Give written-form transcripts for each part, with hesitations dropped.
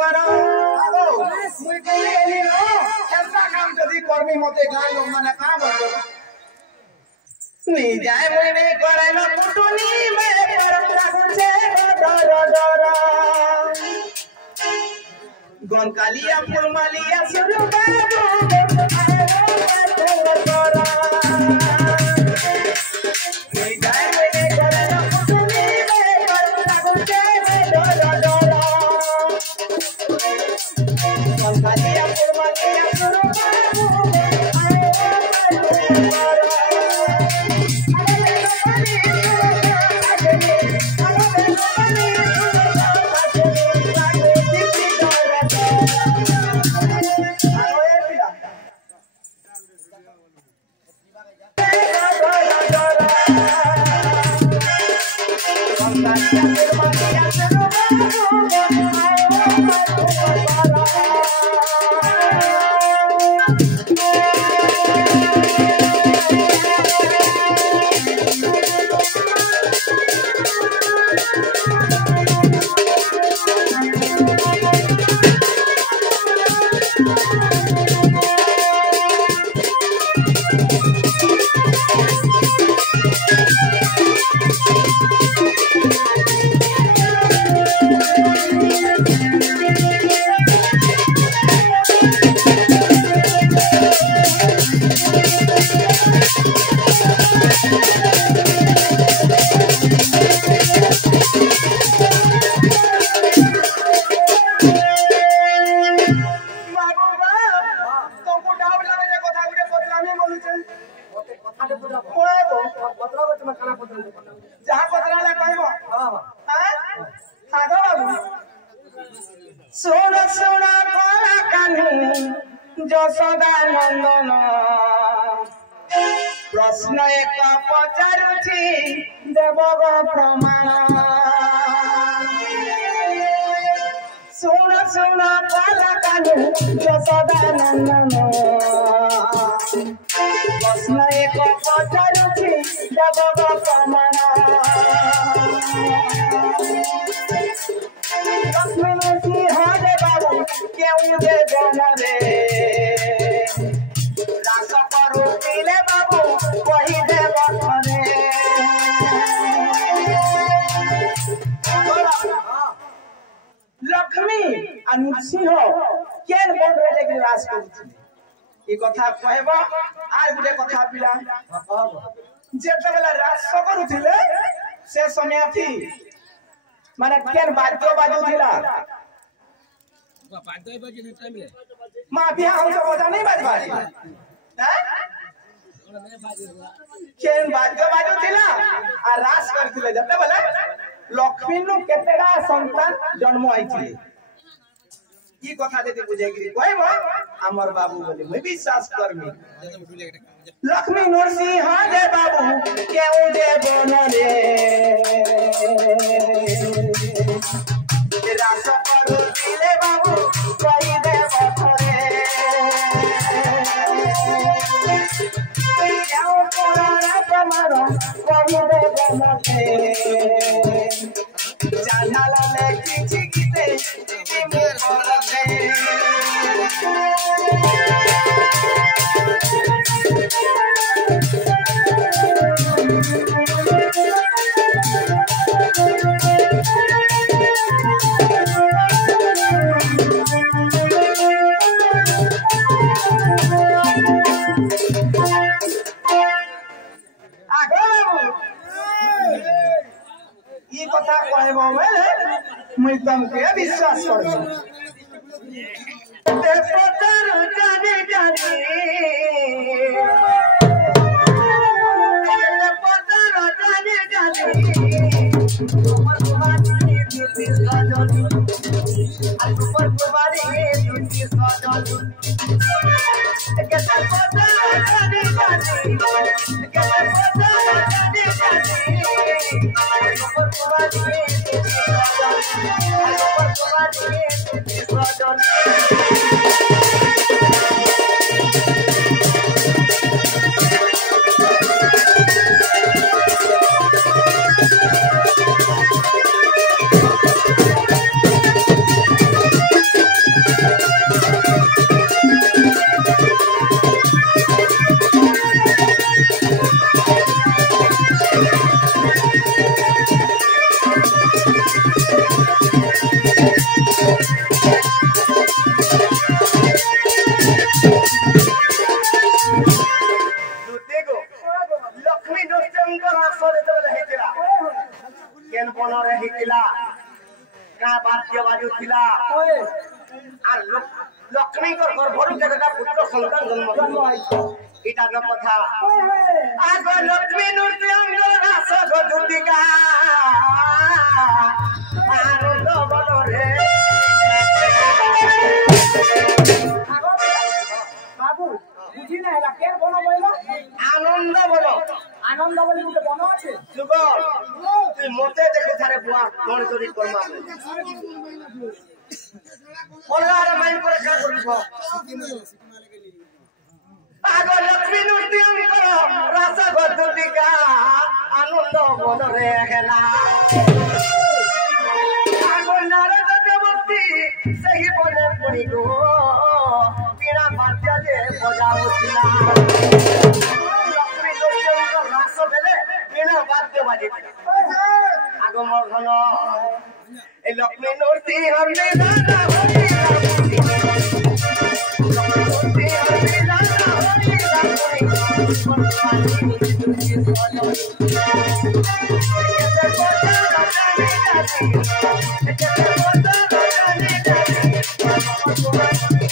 करो आगो मुई कहली एली नो ऐसा काम जदी कर्मी मते गाय लोग माने काम हो नी जाए मुई नहीं करे न कुटुनी में परम रागुचे डर डर गन कालिया फूल मालिया सुरु बाबू सुन सुन कला कान्ही जशोदा नंदन प्रश्न एक पचारुछि देवग प्रमाण सुन सुन कला कान्ही जशोदा नंदन प्रश्न एक पचारुछि देवग प्रमाण लक्ष्मी हरे बाबू क्यों दे जनरे रास करू पीले बाबू कही दे बखरे लक्ष्मी अनुसिंह केन बन रे के रास करू ई कथा कहबो आज गुटे कथा पिला जेते बेला रास करूथिले से समय थी माने केन बाद्य बाजुथिला बाद्य बाजने टाइम रे माफिया हम सब बजा नहीं बाजबारी हैं केन बाद्य बाजुथिला आ रास करथिले जते बेला लक्ष्मी नु केतेडा संतान जन्म आइथिले ई कथा देते बुझाइगिरी कहबो हमर बाबू बोले मैं विश्वास करमी लक्ष्मी नरसिंह दे बाबू केउ दे बन रे रास करू दिले बाबू कही दे बखरे केउ पुराण प्रमाण कही दे बनते जानला ले किछि गीते मु बोलते ये कथा कहबो बेले मुई तुमके विश्वास करबो ते पतर जाने जाने ते पतर जाने जाने सुपर कुमारी दुती सजनी आ सुपर कुमारी दुती सजनी के ते पतर जाने जाने के ते पतर जाने जाने सुपर कुमारी दुती सजनी लक्ष्मी नृत्यंकर रास जेतबेले हेतिला केन बनरे हेतिला का वाद्य बाजुथिला আর লক্ষ্মীকর গর্ভরু যেটা পুত্র সন্তান জন্ম এটা তো কথা আগ লক্ষ্মী নৃত্যঙ্গর রাস গদুতিকা আনন্দ বনরে বাবু বুঝি না এলা কেন বন বইল আনন্দ বন আনন্দ বলি গুলো বন আছে সুগর তুই মতে দেখে থারে বুয়া কোন চুরি করমা ওলারে মাইন করে কাজ করব আগ লক্ষ্মী নৃত্যঙ্গর রাস গদুতিকা আনন্দ বনরে হেলা আগ নারদ দেবতী সেই বনে পড়ি গো বিনা বাদ্যা যে বজাউছিলা লক্ষ্মী নৃত্যঙ্গর রাস বেলে বিনা বাদ্য বাজিছিলা আগ মর্ধন এই লক্ষ্মী নৃত্য হরে দাদা হরি লক্ষ্মী নৃত্য হরে দাদা হরি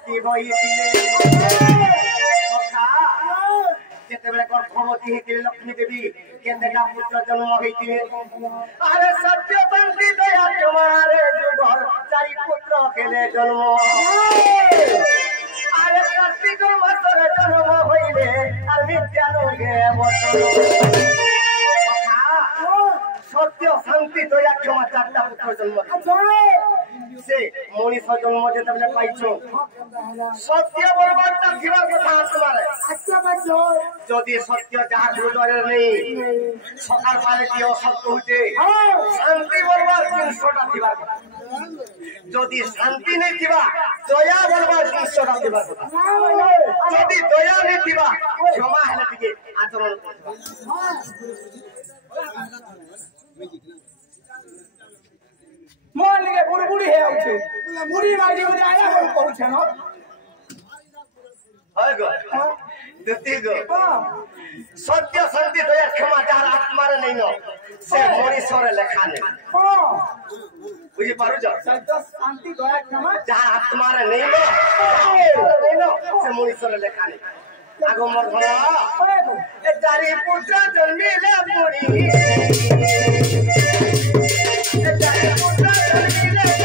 ଗର୍ଭବତୀ ହୋଇଥିଲେ ଯେତେବେଳେ ଗର୍ଭବତୀ ହେଇଥିଲେ ଲକ୍ଷ୍ମୀ ଦେବୀ କେତେଟା ପୁତ୍ର ଜନ୍ମ ହେଇଥିଲେ ଆରେ ସତ୍ୟ ଶାନ୍ତି ଦୟା କ୍ଷମାରେ ଯୁଗର 4 ପୁତ୍ର ହେଲେ ଜନ୍ମ আরে কার্তিক মাসরে জন্ম হইলে আর মিথ্যা লোকে সত্য শান্তি দয়া ক্ষমা 4টা পুত্র জন্ম সে মনীষ জন্ম যেতেবেলে পাইছ সত্য বলবারটা থিবার কথা তোমার যদি সত্য যাহার হৃদয়ে নেই সকাল পালে কি অসত্য হইতে শান্তি বলবার জিনিসটা থিবার কথা যদি শান্তি নেই থিবা দয়া বলবার জিনিসটা থিবার কথা যদি দয়া নেই থিবা ক্ষমা হেলে টিকে আচরণ করবা মন লিগে বুড়ি হে আছে বুড়ি মাঝে মাঝে আয়া বল করছে না হয় গো দুতি গো সত্য শান্তি দয়া ক্ষমা যার আত্মারে নেই ন সে মনীষরে লেখা নেই বুঝি পারুছ সত্য শান্তি দয়া ক্ষমা যার আত্মারে নেই ন সে মনীষরে লেখা নেই আগো মোর ঘর এ 4 পুত্র জন্মিলে বুড়ি এ 4 পুত্র জন্মিলে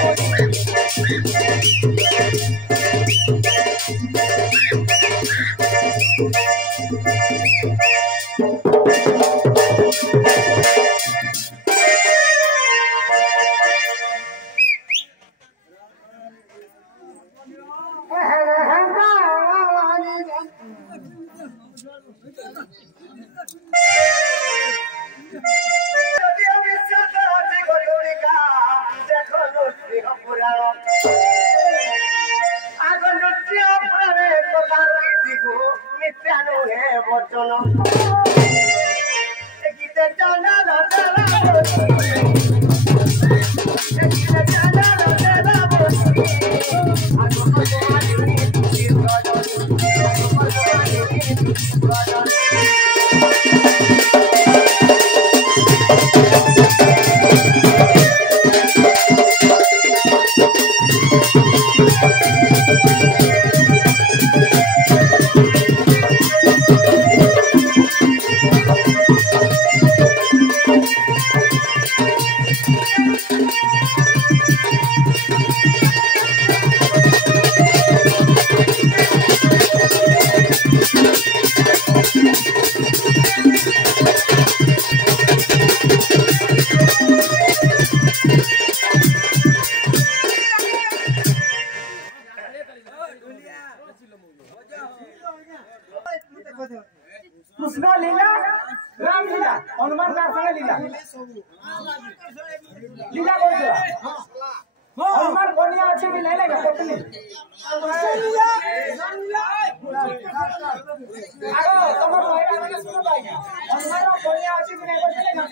कृष्ण लीला राम लीला हनुमान दास लीला लीला बोल हनुमान बनिया अच्छे भी नहीं लगा पटनी आरो तमर महिला मैंने सुनो भाई हनुमान बनिया अच्छे भी नहीं बचलेगा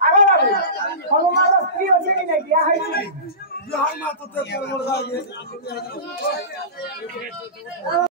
आरो बाबू हनुमान स्त्री अच्छे भी नहीं किया है बिहार में तो